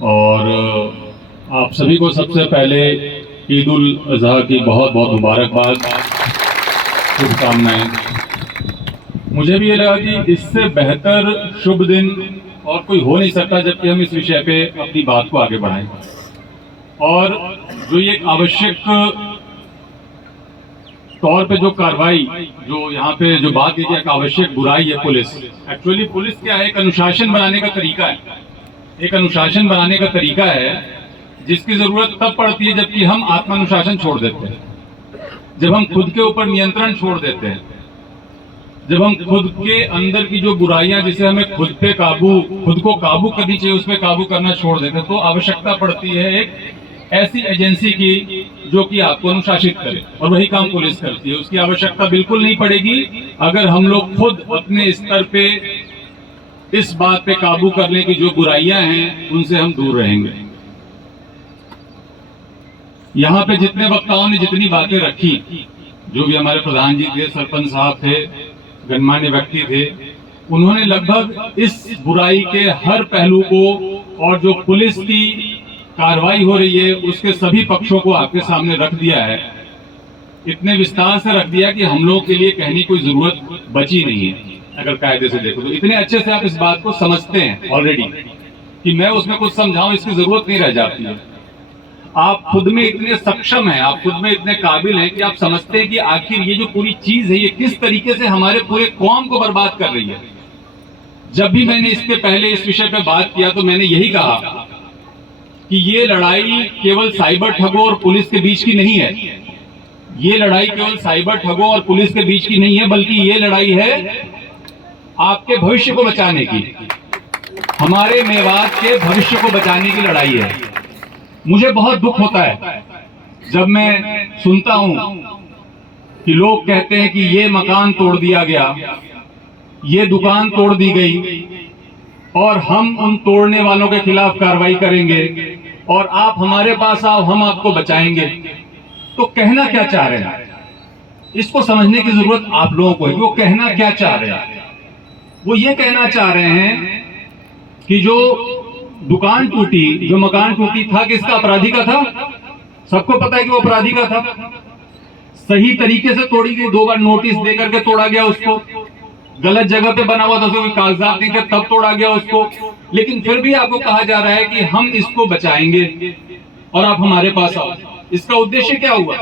और आप सभी को सबसे पहले ईद उल अज़हा की बहुत बहुत मुबारकबाद, शुभकामनाएं। मुझे भी ये लगा कि इससे बेहतर शुभ दिन और कोई हो नहीं सकता जबकि हम इस विषय पे अपनी बात को आगे बढ़ाएं। और जो ये आवश्यक तौर पे जो कार्रवाई, जो यहाँ पे जो बात की एक आवश्यक बुराई है पुलिस, एक्चुअली पुलिस क्या है, एक अनुशासन बनाने का तरीका है, एक अनुशासन बनाने का तरीका है जिसकी जरूरत तब पड़ती है जबकि हम आत्मानुशासन छोड़ देते हैं, जब हम खुद के ऊपर नियंत्रण छोड़ देते हैं, जब हम खुद के अंदर की जो बुराइयां जिसे हमें खुद को काबू करनी चाहिए उस पर काबू करना छोड़ देते हैं। तो आवश्यकता पड़ती है एक ऐसी एजेंसी की जो कि आपको अनुशासित करे, और वही काम पुलिस करती है। उसकी आवश्यकता बिल्कुल नहीं पड़ेगी अगर हम लोग खुद अपने स्तर पे इस बात पे काबू करने की जो बुराइयां हैं उनसे हम दूर रहेंगे। यहाँ पे जितने वक्ताओं ने जितनी बातें रखी, जो भी हमारे प्रधान जी थे, सरपंच साहब थे, गणमान्य व्यक्ति थे, उन्होंने लगभग इस बुराई के हर पहलू को और जो पुलिस की कार्रवाई हो रही है उसके सभी पक्षों को आपके सामने रख दिया है। इतने विस्तार से रख दिया कि हम लोग के लिए कहने की कोई जरूरत बची नहीं है। अगर कायदे से देखो तो इतने अच्छे से आप इस बात को समझते हैं ऑलरेडी कि मैं उसमें कुछ समझाऊं इसकी जरूरत नहीं रह जाती है। आप खुद में इतने सक्षम हैं, आप खुद में इतने काबिल हैं कि आप समझते हैं कि आखिर ये जो पूरी चीज है ये किस तरीके से हमारे पूरे कौम को बर्बाद कर रही है। जब भी मैंने इसके पहले इस विषय पे बात किया तो मैंने यही कहा कि ये लड़ाई केवल साइबर ठगों और पुलिस के बीच की नहीं है। ये लड़ाई केवल साइबर ठगों और पुलिस के बीच की नहीं है, बल्कि ये लड़ाई है आपके भविष्य को बचाने की, हमारे मेवात के भविष्य को बचाने की लड़ाई है। मुझे बहुत दुख होता है जब मैं सुनता हूं कि लोग कहते हैं कि ये मकान तोड़ दिया गया, ये दुकान तोड़ दी गई और हम उन तोड़ने वालों के खिलाफ कार्रवाई करेंगे और आप हमारे पास आओ, हम आपको बचाएंगे। तो कहना क्या चाह रहे हैं, इसको समझने की जरूरत आप लोगों को है। वो कहना क्या चाह रहे हैं, वो ये कहना चाह रहे हैं कि जो दुकान टूटी, जो मकान टूटी था, किसका? अपराधी का था। सबको पता है कि वो अपराधी का था। सही तरीके से तोड़ी गई, 2 बार नोटिस देकर के तोड़ा गया उसको, गलत जगह पे बना हुआ था, उसको कागजात नहीं थे तब तोड़ा गया उसको, लेकिन फिर भी आपको कहा जा रहा है कि हम इसको बचाएंगे और आप हमारे पास आओ। इसका उद्देश्य क्या हुआ?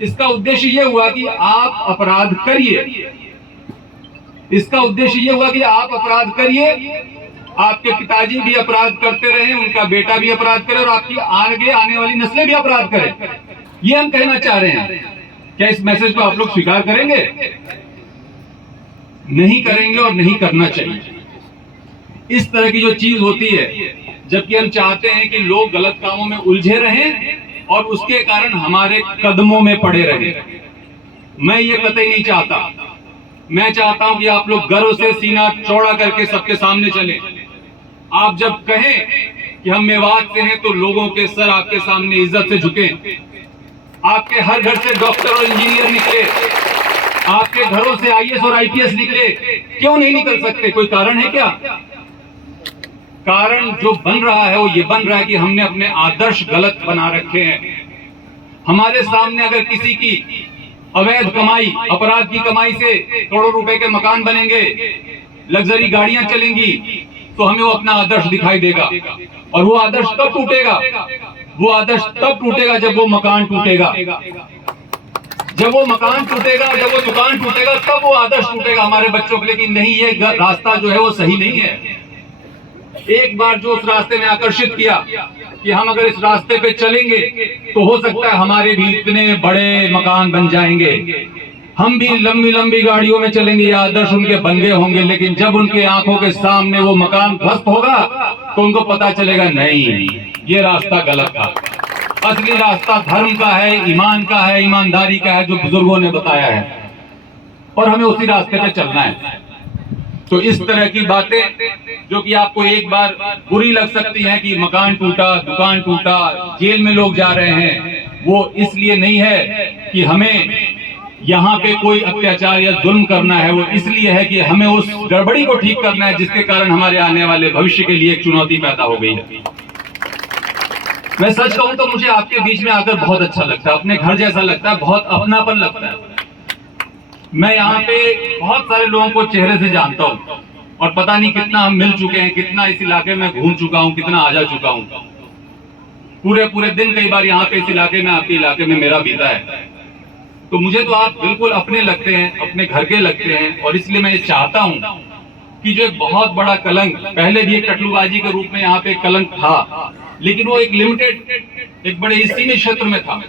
इसका उद्देश्य ये हुआ कि आप अपराध करिए। इसका उद्देश्य ये हुआ कि आप अपराध करिए, आपके पिताजी भी अपराध करते रहे, उनका बेटा भी अपराध करे और आपकी आगे आने वाली नस्लें भी अपराध करें। ये हम कहना चाह रहे हैं। क्या इस मैसेज को आप लोग स्वीकार करेंगे? नहीं करेंगे और नहीं करना चाहिए। इस तरह की जो चीज होती है, जबकि हम चाहते हैं कि लोग गलत कामों में उलझे रहें और उसके कारण हमारे कदमों में पड़े रहें, मैं ये कतई नहीं चाहता। मैं चाहता हूं कि आप लोग गर्व से सीना चौड़ा करके सबके सामने चलें। आप जब कहें कि हम मेवात से हैं तो लोगों के सर आपके सामने इज्जत से झुकें। आपके हर घर से डॉक्टर और इंजीनियर निकले, आपके घरों से आईएएस और आईपीएस निकले, क्यों नहीं निकल सकते? कोई कारण है क्या? कारण जो बन रहा है वो ये बन रहा है कि हमने अपने आदर्श गलत बना रखे हैं। हमारे सामने अगर किसी की अवैध कमाई, अपराध की कमाई से करोड़ों रुपए के मकान बनेंगे, लग्जरी गाड़ियां चलेंगी, तो हमें वो अपना आदर्श दिखाई देगा। और वो आदर्श तब टूटेगा, वो आदर्श तब टूटेगा जब वो मकान टूटेगा। जब वो मकान टूटेगा, जब वो दुकान टूटेगा, तब वो आदर्श टूटेगा हमारे बच्चों के लिए कि नहीं, ये रास्ता जो है वो सही नहीं है। एक बार जो उस रास्ते में आकर्षित किया कि हम अगर इस रास्ते पे चलेंगे तो हो सकता है हमारे भी इतने बड़े मकान बन जाएंगे, हम भी लंबी लंबी गाड़ियों में चलेंगे, या आदर्श उनके बन गए होंगे। लेकिन जब उनके आंखों के सामने वो मकान ध्वस्त होगा तो उनको पता चलेगा नहीं, ये रास्ता गलत था। असली रास्ता धर्म का है, ईमान का है, ईमानदारी का है, जो बुजुर्गों ने बताया है, और हमें उसी रास्ते पे चलना है। तो इस तरह की बातें जो कि आपको एक बार बुरी लग सकती हैं कि मकान टूटा, दुकान टूटा, जेल में लोग जा रहे हैं, वो इसलिए नहीं है कि हमें यहाँ पे कोई अत्याचार या जुल्म करना है, वो इसलिए है कि हमें उस गड़बड़ी को ठीक करना है जिसके कारण हमारे आने वाले भविष्य के लिए एक चुनौती पैदा हो गई है। मैं सच कहूं तो मुझे आपके बीच में आकर बहुत अच्छा लगता है, अपने घर जैसा लगता है, बहुत अपनापन लगता है। मैं यहाँ पे बहुत सारे लोगों को चेहरे से जानता हूँ और पता नहीं कितना हम मिल चुके हैं, कितना इस इलाके में घूम चुका हूँ, कितना आ जा चुका हूँ। पूरे पूरे दिन कई बार यहाँ पे इस इलाके में, आपके इलाके में मेरा बीता है। तो मुझे तो आप बिल्कुल अपने लगते हैं, अपने घर के लगते हैं। और इसलिए मैं ये चाहता हूँ कि जो एक बहुत बड़ा कलंक, पहले भी एक टटलूबाजी के रूप में यहाँ पे एक कलंक था, लेकिन वो एक लिमिटेड, एक बड़े सीमित क्षेत्र में था।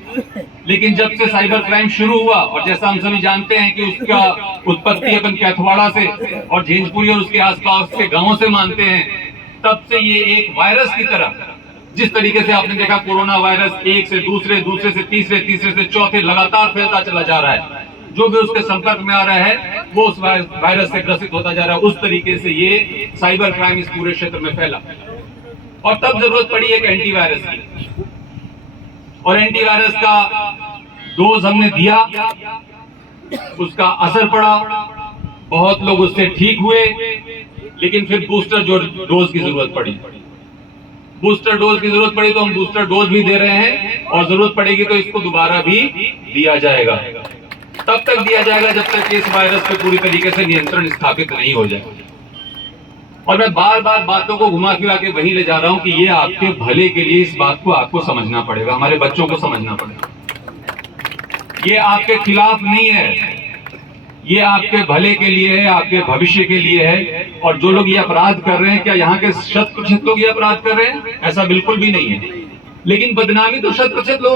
लेकिन जब से साइबर क्राइम शुरू हुआ, और जैसा हम सभी जानते हैं कि उसका उत्पत्ति अपन कैथवाड़ा से और झेंझपुरी और उसके आसपास के गांवों से मानते हैं, तब से ये एक वायरस की तरह, जिस तरीके से आपने देखा कोरोना वायरस एक से दूसरे, दूसरे से तीसरे, तीसरे से चौथे लगातार फैलता चला जा रहा है। जो भी उसके संपर्क में आ रहा है वो उस वायरस से ग्रसित होता जा रहा है। उस तरीके से ये साइबर क्राइम इस पूरे क्षेत्र में फैला, और तब जरूरत पड़ी एक एंटीवायरस की। और एंटीवायरस का डोज हमने दिया, उसका असर पड़ा, बहुत लोग उससे ठीक हुए, लेकिन फिर बूस्टर डोज की जरूरत पड़ी। बूस्टर डोज की जरूरत पड़ी तो हम बूस्टर डोज भी दे रहे हैं, और जरूरत पड़ेगी तो इसको दोबारा भी दिया जाएगा। तब तक दिया जाएगा जब तक इस वायरस पे पूरी तरीके से नियंत्रण स्थापित नहीं हो जाए। और मैं बार बार बातों को घुमा फिरा के वहीं ले जा रहा हूं कि ये आपके भले के लिए, इस बात को आपको समझना पड़ेगा, हमारे बच्चों को समझना पड़ेगा। ये आपके खिलाफ नहीं है, ये आपके भले के लिए है, आपके भविष्य के लिए है। और जो लोग ये अपराध कर रहे हैं, क्या यहाँ के 100% लोग ये अपराध कर रहे हैं? ऐसा बिल्कुल भी नहीं है, लेकिन बदनामी तो 100% लोग